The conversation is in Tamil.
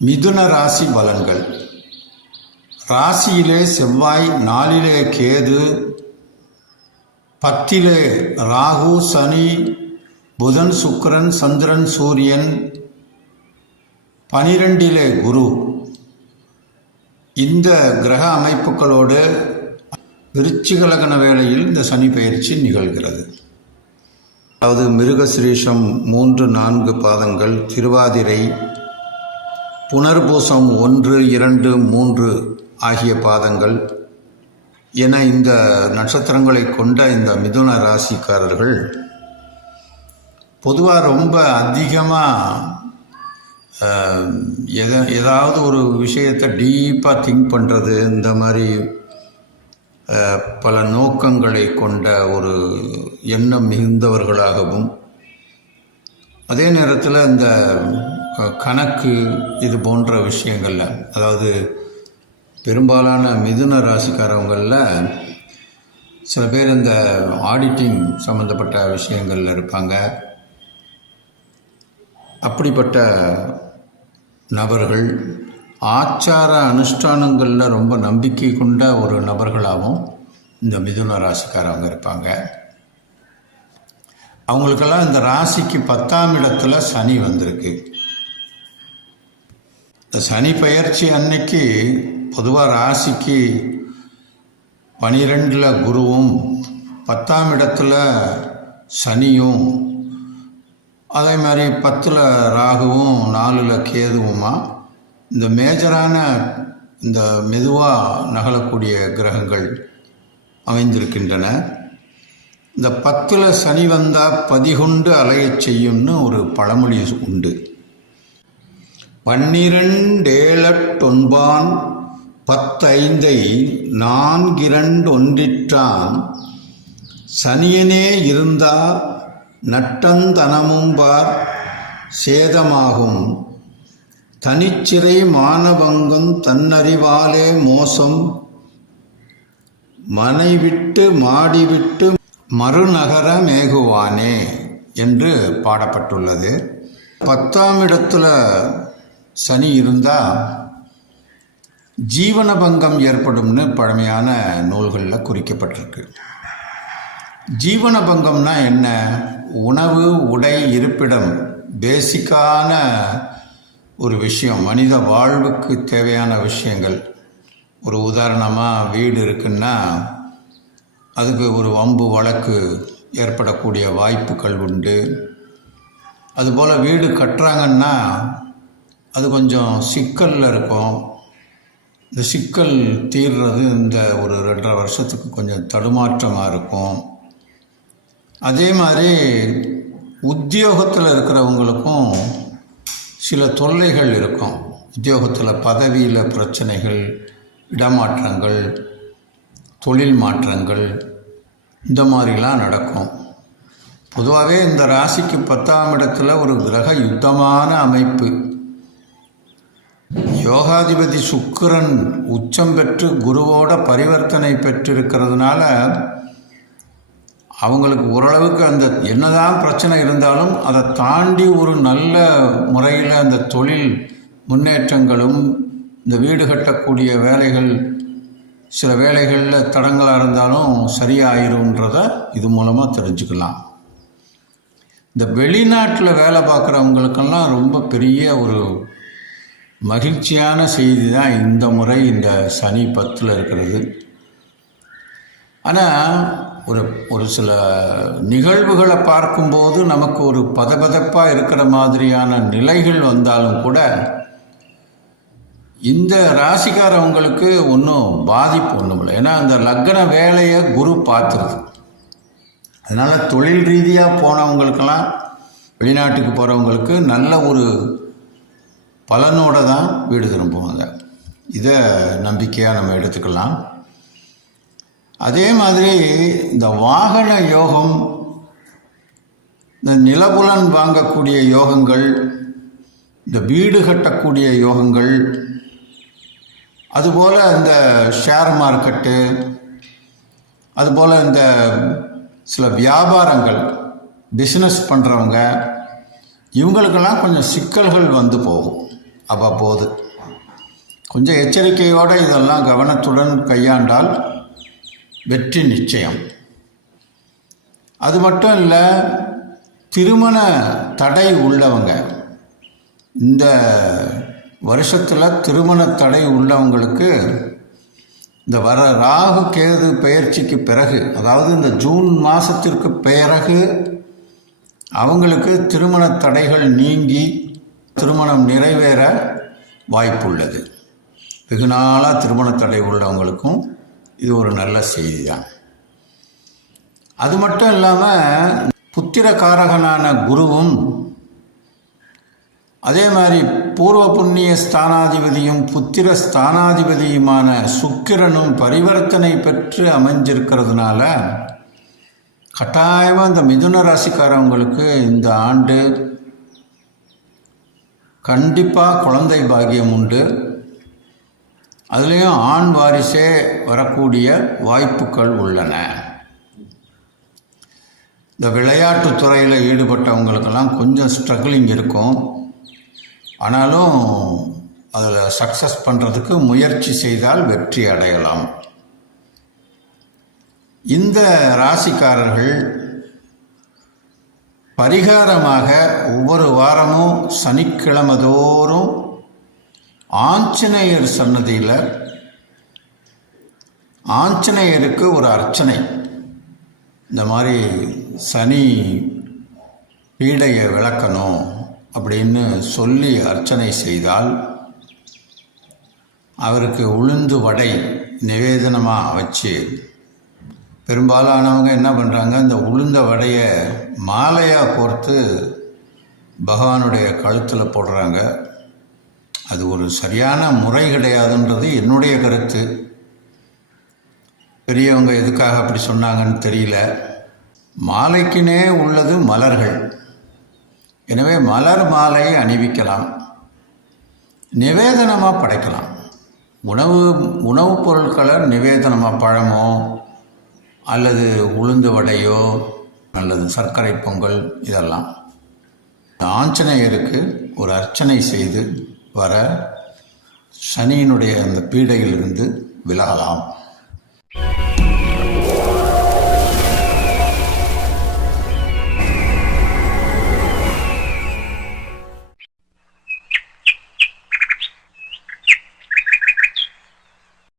மிதுன ராசி பலன்கள். ராசியிலே செவ்வாய், 4லே கேது, 10லே ராகு, சனி, புதன், சுக்கிரன், சந்திரன், சூரியன், 12லே குரு. இந்த கிரக அமைப்புகளோடு விருச்சிக லக்ன வேளையில் இந்த சனி பெயர்ச்சி நிகழ்கிறது. அதாவது மிருகசிரீஷம் 3, 4 பாதங்கள், திருவாதிரை, புனர்பூசம் 1, 2, 3 ஆகிய பாதங்கள் என இந்த நட்சத்திரங்களை கொண்ட இந்த மிதுன ராசிக்காரர்கள் பொதுவாக ரொம்ப அதிகமாக ஏதாவது ஒரு விஷயத்தை டீப்பாக திங்க் பண்ணுறது, இந்த மாதிரி பல நோக்கங்களை கொண்ட ஒரு எண்ணம் மிகுந்தவர்களாகவும், அதே நேரத்தில் இந்த கணக்கு இது போன்ற விஷயங்களில், அதாவது பெரும்பாலான மிதுன ராசிக்காரவங்களில் சில பேர் இந்த ஆடிட்டிங் சம்மந்தப்பட்ட விஷயங்களில் இருப்பாங்க. அப்படிப்பட்ட நபர்கள் ஆச்சார அனுஷ்டானங்களில் ரொம்ப நம்பிக்கை கொண்ட ஒரு நபர்களாகவும் இந்த மிதுன ராசிக்காரவங்க இருப்பாங்க. அவங்களுக்கெல்லாம் இந்த ராசிக்கு 10ஆம் இடத்துல சனி வந்திருக்கு. இந்த சனி பெயர்ச்சி அன்னைக்கு பொதுவாக ராசிக்கு 12ல் குருவும், 10ஆம் இடத்துல சனியும், அதே மாதிரி 10ல் ராகுவும், 4ல் கேதுவுமா இந்த மேஜரான இந்த மெதுவாக நகலக்கூடிய கிரகங்கள் அமைந்திருக்கின்றன. இந்த 10ல் சனி வந்தால் பதிகொண்டு அலையச் செய்யும்னு ஒரு பழமொழி உண்டு. 12 10 4 ஒன்றிற்றான் சனியனே இருந்தா நட்டந்தனமும்பார் சேதமாகும் தனிச்சிறை மானபங்கும் தன்னறிவாலே மோசம் மனைவிட்டு மாடிவிட்டு மறுநகர மேகுவானே என்று பாடப்பட்டுள்ளது. 10ஆம் இடத்துல சனி இருந்தால் ஜீவனபங்கம் ஏற்படும்னு பழமையான நூல்களில் குறிக்கப்பட்டிருக்கு. ஜீவனபங்கம்னா என்ன? உணவு, உடை, இருப்பிடம், பேசிக்கான ஒரு விஷயம், மனித வாழ்வுக்கு தேவையான விஷயங்கள். ஒரு உதாரணமாக வீடு இருக்குன்னா அதுக்கு ஒரு வம்பு வழக்கு ஏற்படக்கூடிய வாய்ப்புகள் உண்டு. அதுபோல் வீடு கட்டுறாங்கன்னா அது கொஞ்சம் சிக்கலில் இருக்கும். இந்த சிக்கல் தீர்றது இந்த ஒரு 2.5 வருஷத்துக்கு கொஞ்சம் தடுமாற்றமாக இருக்கும். அதே மாதிரி உத்தியோகத்தில் இருக்கிறவங்களுக்கும் சில தொல்லைகள் இருக்கும். உத்தியோகத்தில் பதவியில் பிரச்சனைகள், இடமாற்றங்கள், தொழில் மாற்றங்கள், இந்த மாதிரிலாம் நடக்கும். பொதுவாகவே இந்த ராசிக்கு 10ஆம் இடத்துல ஒரு கிரக யுத்தமான அமைப்பு. யோகாதிபதி சுக்கிரன் உச்சம் பெற்று குருவோட பரிவர்த்தனை பெற்றிருக்கிறதுனால அவங்களுக்கு ஓரளவுக்கு அந்த என்னதான் பிரச்சனை இருந்தாலும் அதை தாண்டி ஒரு நல்ல முறையில் அந்த தொழில் முன்னேற்றங்களும், இந்த வீடு கட்டக்கூடிய வேலைகள் சில வேலைகளில் தடங்களாக இருந்தாலும் சரியாயிருன்றதை இது மூலமாக தெரிஞ்சுக்கலாம். இந்த வெளிநாட்டில் வேலை பார்க்குறவங்களுக்கெல்லாம் ரொம்ப பெரிய ஒரு மகிழ்ச்சியான செய்தி தான் இந்த முறை இந்த சனி 10ல் இருக்கிறது. ஆனால் ஒரு சில நிகழ்வுகளை பார்க்கும்போது நமக்கு ஒரு பதபதப்பாக இருக்கிற மாதிரியான நிலைகள் வந்தாலும் கூட இந்த ராசிக்காரவங்களுக்கு ஒன்றும் பாதிப்பு ஒன்றும் இல்லை. ஏன்னா அந்த லக்ன வேலையை குரு பார்த்துருது. அதனால் தொழில் ரீதியாக போனவங்களுக்கெல்லாம், வெளிநாட்டுக்கு போகிறவங்களுக்கு நல்ல ஒரு பலனோடு தான் வீடு திரும்புவாங்க. இதை நம்பிக்கையாக நம்ம எடுத்துக்கலாம். அதே மாதிரி இந்த வாகன யோகம், இந்த நிலபுலன் வாங்கக்கூடிய யோகங்கள், இந்த வீடு கட்டக்கூடிய யோகங்கள், அதுபோல் இந்த ஷேர் மார்க்கெட்டு, அதுபோல் இந்த சில வியாபாரங்கள், பிஸ்னஸ் பண்ணுறவங்க, இவங்களுக்கெல்லாம் கொஞ்சம் சிக்கல்கள் வந்து போகும். அவ்வப்போது. கொஞ்சம் எச்சரிக்கையோடு இதெல்லாம் கவனத்துடன் கையாண்டால் வெற்றி நிச்சயம். அது மட்டும் இல்லை, திருமண தடை உள்ளவங்க, இந்த வருஷத்தில் திருமண தடை உள்ளவங்களுக்கு இந்த வர ராகு கேது பெயர்ச்சிக்கு பிறகு, அதாவது இந்த ஜூன் மாதத்திற்கு பிறகு அவங்களுக்கு திருமண தடைகள் நீங்கி திருமணம் நிறைவேற வாய்ப்புள்ளது. வெகு நாளாக திருமண தடை உள்ளவங்களுக்கும் இது ஒரு நல்ல செய்தி தான். அது மட்டும் இல்லாமல் புத்திரகாரகனான குருவும் அதே மாதிரி பூர்வ புண்ணிய ஸ்தானாதிபதியும் புத்திர ஸ்தானாதிபதியுமான சுக்கிரனும் பரிவர்த்தனை பெற்று அமைஞ்சிருக்கிறதுனால கட்டாயமாக இந்த மிதுன ராசிக்காரவங்களுக்கு இந்த ஆண்டு கண்டிப்பாக குழந்தை பாக்கியம் உண்டு. அதுலேயும் ஆண் வாரிசே வரக்கூடிய வாய்ப்புகள் உள்ளன. இந்த விளையாட்டுத் துறையில் ஈடுபட்டவங்களுக்கெல்லாம் கொஞ்சம் ஸ்ட்ரகிளிங் இருக்கும். ஆனாலும் அதில் சக்ஸஸ் பண்ணுறதுக்கு முயற்சி செய்தால் வெற்றி அடையலாம். இந்த ராசிக்காரர்கள் பரிகாரமாக ஒவ்வொரு வாரமும் சனிக்கிழமை தோறும் ஆஞ்சநேயர் சன்னதியில் ஆஞ்சநேயருக்கு ஒரு அர்ச்சனை, இந்த மாதிரி சனி பீடையை விளக்கணும் அப்படின்னு சொல்லி அர்ச்சனை செய்தால் அவருக்கு உளுந்து வடை நிவேதனமாக வச்சு, பெரும்பாலானவங்க என்ன பண்ணுறாங்க, இந்த உளுந்த வடையை மாலையாக கோர்த்து பகவானுடைய கழுத்தில் போடுறாங்க. அது ஒரு சரியான முறை கிடையாதுன்றது என்னுடைய கருத்து. பெரியவங்க எதுக்காக அப்படி சொன்னாங்கன்னு தெரியல. மாலைக்குனே உள்ளது மலர்கள். எனவே மலர் மாலை அணிவிக்கலாம், நிவேதனமாக படைக்கலாம். உணவுப் பொருட்களை நிவேதனமாக பழமோ அல்லது உளுந்து வடையோ அல்லது சர்க்கரை பொங்கல் இதெல்லாம் ஆஞ்சநேயருக்கு ஒரு அர்ச்சனை செய்து வர சனியினுடைய அந்த பீடையிலிருந்து விலகலாம்.